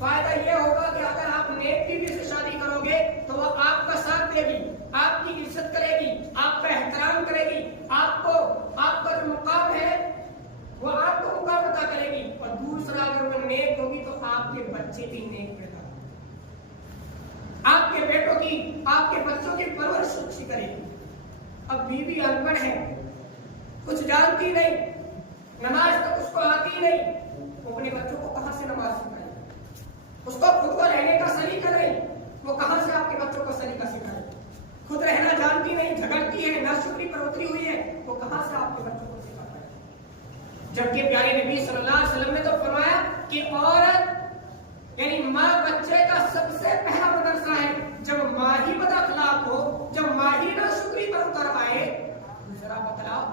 فائدہ یہ ہوگا کہ اگر آپ نیک بیوی سے شادی کرو گے تو وہ آپ کا ساتھ دے گی، آپ کی عزت کرے گی، آپ کا احترام کرے گی، آپ کا جو مقام ہے وہ آپ کو مقام عطا کرے گی، اور دوسرا اگر وہ نیک ہوگی تو آپ کے بچے بھی نیک پیدا ہوں گے، آپ کے بیٹوں کی، آپ کے بچوں کی پرورش اچھی کرے گی۔ اب بیوی ان پڑھ ہے، کچھ جانتی نہیں، نماز تک اس کو آتی نہیں، وہ اپنے بچوں کو کہاں سے نماز سکھائے؟ اس کو خود کو رہنے کا سلیقہ نہیں، وہ کہاں سے آپ کے بچوں کو سلیقہ سکھائے؟ خود رہنا جانتی نہیں، جھگڑتی ہے، ناشکری پر اتری ہوئی ہے، وہ کہاں سے آپ کے بچوں کو سکھاتا ہے؟ جبکہ پیارے نبی صلی اللہ علیہ وسلم نے تو فرمایا کہ عورت یعنی ماں بچے کا سب سے پہلا مدرسہ ہے۔ جب ماں ہی بد اخلاق ہو، جب ماں ہی ناشکری پر اتر آئے، ذرا بتلاؤ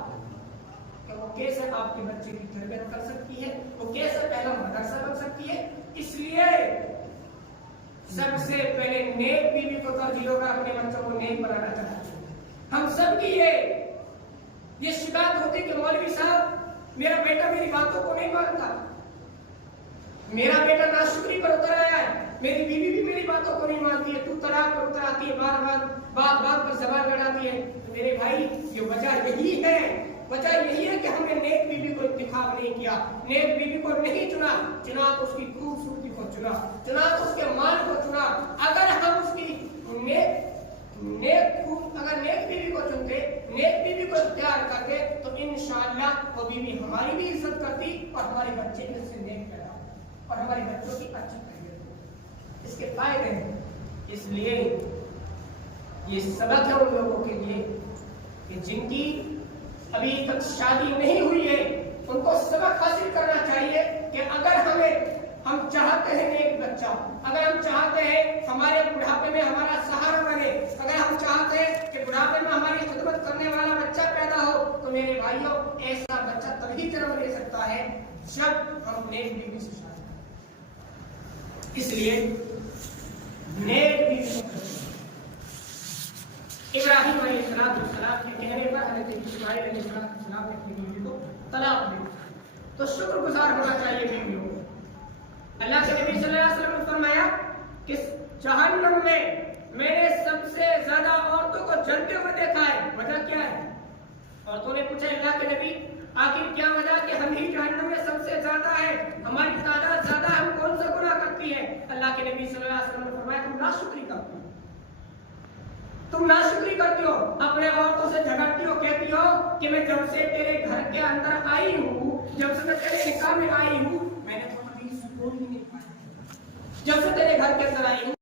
کہ وہ کیسے آپ کے بچے کی تربیت کر سکتی ہے، وہ کیسے پہلا مدرسہ بن سکتی ہے؟ اس لیے سب سے پہلے نیک بیوی کو ترجیح ہوگا، اپنے بچوں کو نیک بنانا چاہتے ہیں۔ ہم سب کی یہ شکایت ہوتی کہ مولوی صاحب میرا بیٹا میری باتوں کو نہیں مانتا، میرا بیٹا ناشکری پر اتر آیا ہے، میری بیوی بھی میری باتوں کو نہیں مانتی ہے، تو طلاق پر اتر آتی ہے، بات پر زبان لڑاتی ہے۔ تو میرے بھائی یہ وجہ یہی ہے، وجہ یہی ہے کہ ہم نے نیک بیوی کو انتخاب نہیں کیا، نیک بیوی کو نہیں چنا، چنانچہ اس کی خوبصورتی کو چنا، چنانچہ اس کے مال کو چنا۔ اگر ہم اس کی اگر نیک بیوی کو چنتے، نیک بیوی کو اختیار کرتے تو انشاءاللہ وہ بیوی ہماری بھی عزت کرتی اور ہمارے بچے بھی اس سے نیک پیدا ہوتے اور ہمارے بچوں کی اچھی تربیت ہوتی۔ اس کے فائدے ہیں، اس لیے یہ سبق ہے ان لوگوں کے لیے کہ جن کی ابھی تک شادی نہیں ہوئی ہے، ان کو سبق حاصل کرنا چاہیے کہ اگر ہم چاہتے ہیں ایک بچہ، اگر ہم چاہتے ہیں ہمارے بڑھاپے میں ہمارا سہارا بنے، اگر ہم چاہتے ہیں کہ بڑھاپے میں ہماری خدمت کرنے والا بچہ پیدا ہو، تو میرے بھائیوں ایسا بچہ تبھی جنم لے سکتا ہے جب ہم نیک بیوی سے شادی کریں۔ اس لیے نیک بیوی ابراہیم علیہ السلام کے کہنے پر حضرت اسماعیل علیہ السلام نے اپنی بیوی کو طلاق دی، تو شکر گزار ہونا چاہیے بیویوں کو۔ اللہ کے نبی صلی اللہ علیہ وسلم نے فرمایا کہ جہنم میں میں نے سب سے زیادہ عورتوں کو جلتے ہوئے دیکھا ہے، وجہ کیا ہے؟ عورتوں نے پوچھا اللہ کے نبی آخر کیا وجہ کہ ہم ہی جہنم میں سب سے زیادہ ہے، ہماری تعداد زیادہ ہے، ہم کون سا گناہ کرتی ہے؟ اللہ کے نبی صلی اللہ علیہ وسلم نے فرمایا تم ناشکری کرتی ہو، تم ناشکری کرتی ہو، اپنے عورتوں سے جھگڑتی ہو، کہتی ہو کہ میں جب سے تیرے گھر کے اندر آئی ہوں، جب سے میں تیرے نکاح میں آئی ہوں، میں نے تو کبھی سکون ہی نہیں پایا، جب سے تیرے گھر کے اندر آئی ہوں